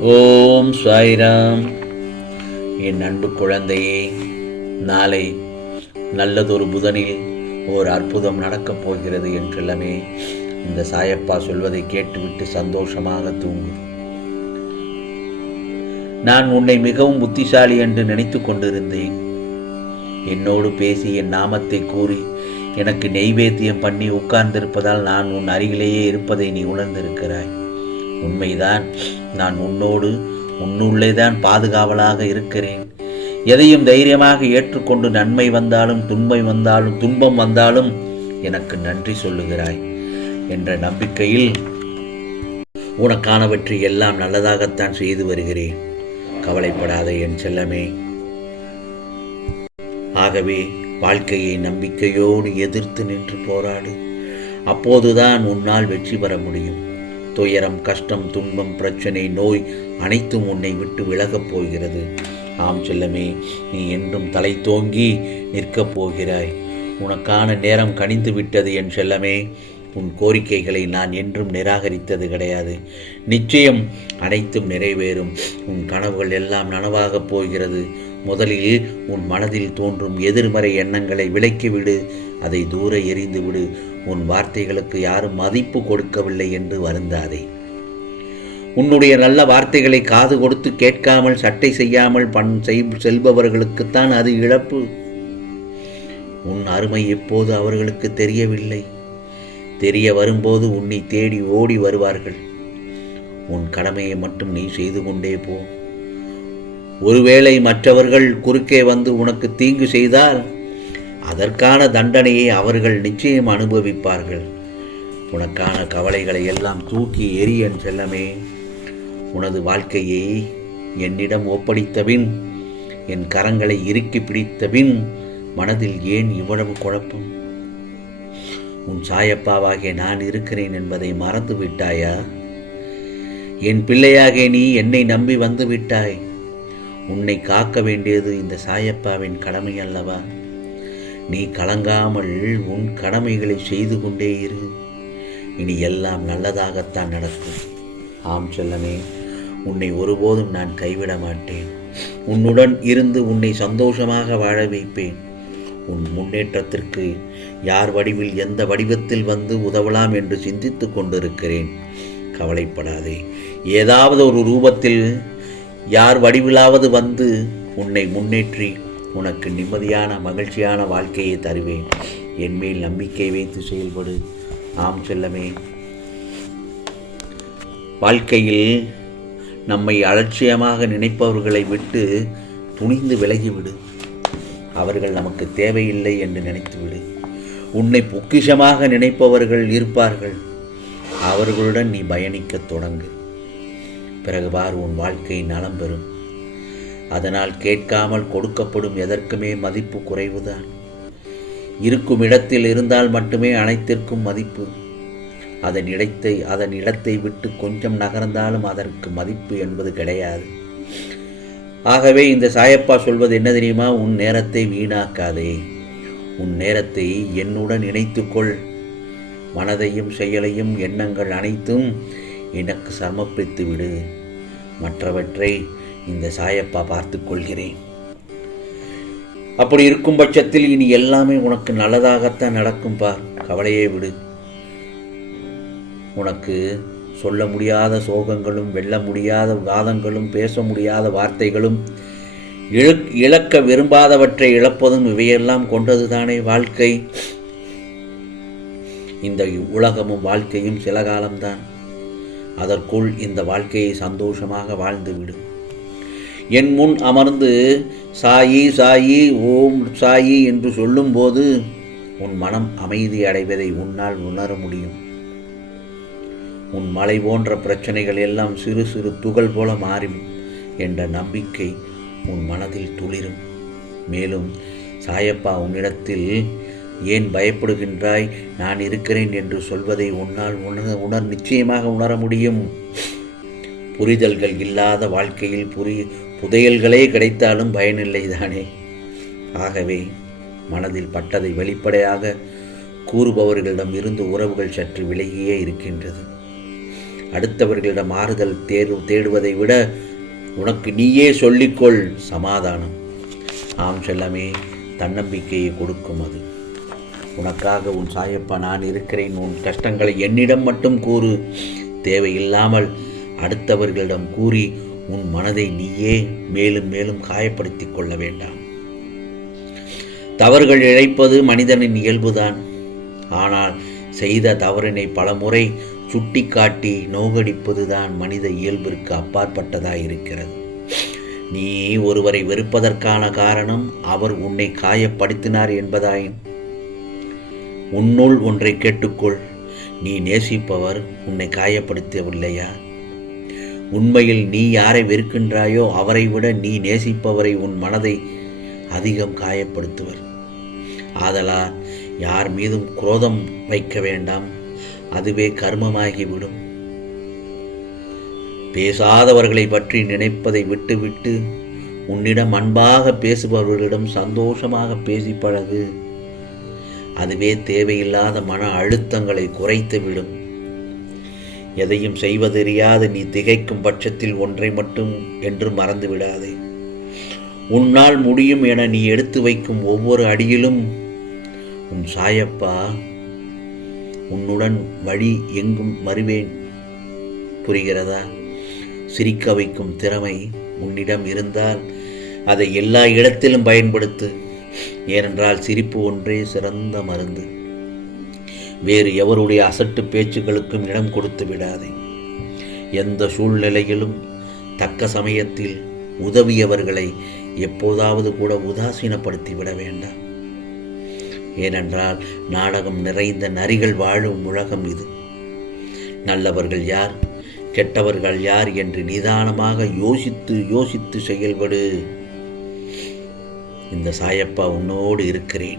ஓம் சாய்ராம். என் அன்பு குழந்தையே நாளை நல்லதொரு புதனில் ஓர் அற்புதம் நடக்கப் போகிறது என்றெல்லாமே இந்த சாயப்பா சொல்வதை கேட்டுவிட்டு சந்தோஷமாக தூங்கு. நான் உன்னை மிகவும் புத்திசாலி என்று நினைத்து கொண்டிருந்தேன். என்னோடு பேசி என் நாமத்தை கூறி எனக்கு நெய்வேத்தியம் பண்ணி உட்கார்ந்திருப்பதால் நான் உன் அருகிலேயே இருப்பதை நீ உணர்ந்திருக்கிறாய். உண்மைதான். நான் உன்னோடு உன்னுள்ளேதான் பாதுகாவலாக இருக்கிறேன். எதையும் தைரியமாக ஏற்றுக்கொண்டு நன்மை வந்தாலும் துன்பை வந்தாலும் துன்பம் வந்தாலும் எனக்கு நன்றி சொல்லுகிறாய் என்ற நம்பிக்கையில் உனக்கானவற்றை எல்லாம் நல்லதாகத்தான் செய்து வருகிறேன். கவலைப்படாத என் செல்லமே. ஆகவே வாழ்க்கையை நம்பிக்கையோடு எதிர்த்து நின்று போராடு. அப்போதுதான் உன்னால் வெற்றி பெற முடியும். துயரம் கஷ்டம் துன்பம் பிரச்சனை நோய் அனைத்தும் உன்னை விட்டு விலகப் போகிறது. ஆம் செல்லமே நீ என்றும் தலை தோங்கி நிற்கப் போகிறாய். உனக்கான நேரம் கனிந்து விட்டது என் செல்லமே. உன் கோரிக்கைகளை நான் என்றும் நிராகரித்தது கிடையாது. நிச்சயம் அனைத்தும் நிறைவேறும். உன் கனவுகள் எல்லாம் நனவாகப் போகிறது. முதலில் உன் மனதில் தோன்றும் எதிர்மறை எண்ணங்களை விலக்கிவிடு அதை தூர எறிந்துவிடு. உன் வார்த்தைகளுக்கு யாரும் மதிப்பு கொடுக்கவில்லை என்று வருந்தாதே. உன்னுடைய நல்ல வார்த்தைகளை காது கொடுத்து கேட்காமல் சட்டை செய்யாமல் பண் செய் செல்பவர்களுக்குத்தான் அது இழப்பு. உன் அருமை எப்போது அவர்களுக்கு தெரியவில்லை. தெரிய வரும்போது உன்னை தேடி ஓடி வருவார்கள். உன் கடமையை மட்டும் நீ செய்து கொண்டே போ. ஒருவேளை மற்றவர்கள் குறுக்கே வந்து உனக்கு தீங்கு செய்தால் அதற்கான தண்டனையை அவர்கள் நிச்சயம் அனுபவிப்பார்கள். உனக்கான கவலைகளை எல்லாம் தூக்கி எரியன் செல்லமே. உனது வாழ்க்கையை என்னிடம் ஒப்படைத்தபின் என் கரங்களை இறுக்கி பிடித்தபின் மனதில் ஏன் இவ்வளவு குழப்பம்? உன் சாயப்பாவாகிய நான் இருக்கிறேன் என்பதை மறந்து விட்டாயா? என் பிள்ளையாக நீ என்னை நம்பி வந்து விட்டாய். உன்னை காக்க வேண்டியது இந்த சாயப்பாவின் கடமை அல்லவா? நீ கலங்காமல் உன் கடமைகளை செய்து கொண்டே இரு. இனி எல்லாம் நல்லதாகத்தான் நடக்கும். ஆம் செல்லமே உன்னை ஒருபோதும் நான் கைவிட மாட்டேன். உன்னுடன் இருந்து உன்னை சந்தோஷமாக வாழ வைப்பேன். உன் முன்னேற்றத்திற்கு யார் வடிவில் எந்த வடிவத்தில் வந்து உதவலாம் என்று சிந்தித்து கொண்டிருக்கிறேன். கவலைப்படாதே. ஏதாவது ஒரு ரூபத்தில் யார் வடிவிலாவது வந்து உன்னை முன்னேற்றி உனக்கு நிம்மதியான மகிழ்ச்சியான வாழ்க்கையை தருவேன். என் மேல் நம்பிக்கை வைத்து செயல்படு. ஆம் செல்லமே. வாழ்க்கையில் நம்மை அலட்சியமாக நினைப்பவர்களை விட்டு துணிந்து விலகிவிடு. அவர்கள் நமக்கு தேவையில்லை என்று நினைத்துவிடு. உன்னை பொக்கிஷமாக நினைப்பவர்கள் இருப்பார்கள். அவர்களுடன் நீ பயணிக்கத் தொடங்கு. பிறகு பார் உன் வாழ்க்கை நலம் பெறும். அதனால் கேட்காமல் கொடுக்கப்படும் எதற்குமே மதிப்பு குறைவுதான். இருக்கும் இடத்தில் இருந்தால் மட்டுமே அனைத்திற்கும் மதிப்பு. அதன் இடத்தை அதன் இடத்தை விட்டு கொஞ்சம் நகர்ந்தாலும் அதற்கு மதிப்பு என்பது கிடையாது. ஆகவே இந்த சாயப்பா சொல்வது என்ன தெரியுமா? உன் நேரத்தை வீணாக்காதே. உன் நேரத்தை என்னுடன் இணைத்துக்கொள். மனதையும் செயலையும் எண்ணங்கள் அனைத்தும் எனக்கு சமர்ப்பித்து விடு மற்றவற்றை இந்த சாயப்பா பார்த்து கொள்கிறேன். அப்படி இருக்கும் பட்சத்தில் இனி எல்லாமே உனக்கு நல்லதாகத்தான் நடக்கும் பார் கவலையே விடு. உனக்கு சொல்ல முடியாத சோகங்களும் வெல்ல முடியாத வாதங்களும் பேச முடியாத வார்த்தைகளும் இழக்க விரும்பாதவற்றை இழப்பதும் இவையெல்லாம் கொண்டதுதானே வாழ்க்கை. இந்த உலகமும் வாழ்க்கையும் சில காலம்தான். அதற்குள் இந்த வாழ்க்கையை சந்தோஷமாக வாழ்ந்து விடும் என் முன் அமர்ந்து சாயி சாயி ஓம் சாயி என்று சொல்லும்போது உன் மனம் அமைதி அடைவதை உன்னால் உணர முடியும். உன் மலை போன்ற பிரச்சனைகள் எல்லாம் சிறு சிறு துகள் போல மாறும் என்ற நம்பிக்கை உன் மனதில் துளிரும். மேலும் சாயப்பா உன்னிடத்தில் ஏன் பயப்படுகின்றாய்? நான் இருக்கிறேன் என்று சொல்வதை உன்னால் உணர் உணர் நிச்சயமாக உணர முடியும். புரிதல்கள் இல்லாத வாழ்க்கையில் புரி புதையல்களே கிடைத்தாலும் பயனில்லை தானே ஆகவே மனதில் பட்டதை வெளிப்படையாக கூறுபவர்களிடம் இருந்து உறவுகள் சற்று விலகியே இருக்கின்றது. அடுத்தவர்களிடம் ஆறுதல் தேர்வு தேடுவதை விட உனக்கு நீயே சொல்லிக்கொள். சமாதானம். ஆம் செல்லமே தன்னம்பிக்கையை கொடுக்கும் அது. உனக்காக உன் சாயப்பா நான் இருக்கிறேன். உன் கஷ்டங்களை என்னிடம் மட்டும் கூறு. தேவையில்லாமல் அடுத்தவர்களிடம் கூறி உன் மனதை நீயே மேலும் மேலும் காயப்படுத்திக் கொள்ள வேண்டாம். தவறுகள் இழைப்பது மனிதனின் இயல்புதான். ஆனால் செய்த தவறினை பலமுறை சுட்டிக்காட்டி நோகடிப்பதுதான் மனித இயல்பிற்கு அப்பாற்பட்டதாய் இருக்கிறது. நீ ஒருவரை வெறுப்பதற்கான காரணம் அவர் உன்னை காயப்படுத்தினார் என்பதாயின் உன்னுள் ஒன்றை கேட்டுக்கொள். நீ நேசிப்பவர் உன்னை காயப்படுத்தவில்லையா? உண்மையில் நீ யாரை வெறுக்கின்றாயோ அவரை விட நீ நேசிப்பவரை உன் மனதை அதிகம் காயப்படுத்துவர். ஆதலால் யார் மீதும் குரோதம் வைக்க வேண்டாம். அதுவே கர்மமாகிவிடும். பேசாதவர்களை பற்றி நினைப்பதை விட்டுவிட்டு உன்னிடம் அன்பாக பேசுபவர்களிடம் சந்தோஷமாக பேசி பழகு. அதுவே தேவையில்லாத மன அழுத்தங்களை குறைத்துவிடும் எதையும் செய்வதறியாது நீ திகைக்கும் பட்சத்தில் ஒன்றை மட்டும் என்று மறந்து விடாதே. உன்னால் முடியும் என நீ எடுத்து வைக்கும் ஒவ்வொரு அடியிலும் உன் சாயப்பா உன்னுடன் வழி எங்கும் வருவேன் புரிகிறதா? சிரிக்க வைக்கும் திறமை உன்னிடம் இருந்தால் அதை எல்லா இடத்திலும் பயன்படுத்து. ஏனென்றால் சிரிப்பு ஒன்றே சிறந்த மருந்து. வேறு எவருடைய அசட்டு பேச்சுகளுக்கும் இடம் கொடுத்து விடாதே. எந்த சூழ்நிலையிலும் தக்க சமயத்தில் உதவியவர்களை எப்போதாவது கூட உதாசீனப்படுத்தி விட வேண்டாம். ஏனென்றால் நாடகம் நிறைந்த நரிகள் வாழும் உலகம் இது. நல்லவர்கள் யார் கெட்டவர்கள் யார் என்று நிதானமாக யோசித்து யோசித்து செயல்படு. இந்த சாயப்பா உன்னோடு இருக்கிறேன்.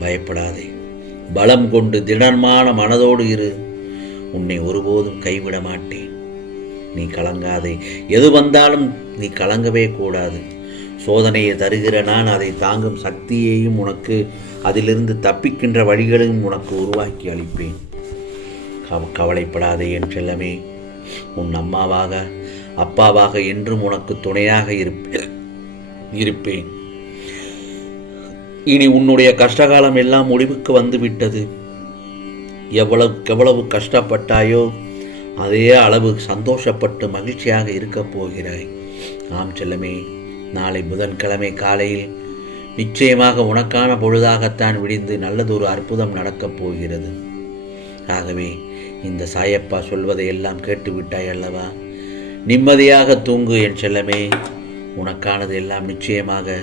பயப்படாதே. பலம் கொண்டு திடமான மனதோடு இரு. உன்னை ஒருபோதும் கைவிட மாட்டேன். நீ கலங்காதே. எது வந்தாலும் நீ கலங்கவே கூடாது. சோதனையை தருகிற நான் அதை தாங்கும் சக்தியையும் உனக்கு அதிலிருந்து தப்பிக்கின்ற வழிகளையும் உனக்கு உருவாக்கி அளிப்பேன். கவலைப்படாதே என் செல்லமே. உன் அம்மாவாக அப்பாவாக என்றும் உனக்கு துணையாக இருப்பேன் இருப்பேன். இனி உன்னுடைய கஷ்டகாலம் எல்லாம் முடிவுக்கு வந்து விட்டது எவ்வளவு எவ்வளவு கஷ்டப்பட்டாயோ அதே அளவு சந்தோஷப்பட்டு மகிழ்ச்சியாக இருக்கப் போகிறாய். ஆம் செல்லமே நாளை புதன்கிழமை காலையில் நிச்சயமாக உனக்கான பொழுதாகத்தான் விடிந்து நல்லதொரு அற்புதம் நடக்கப் போகிறது. ஆகவே இந்த சாயப்பா சொல்வதை எல்லாம் கேட்டு விட்டாய் அல்லவா? நிம்மதியாக தூங்கு என் செல்லமே. உனக்கானது எல்லாம் நிச்சயமாக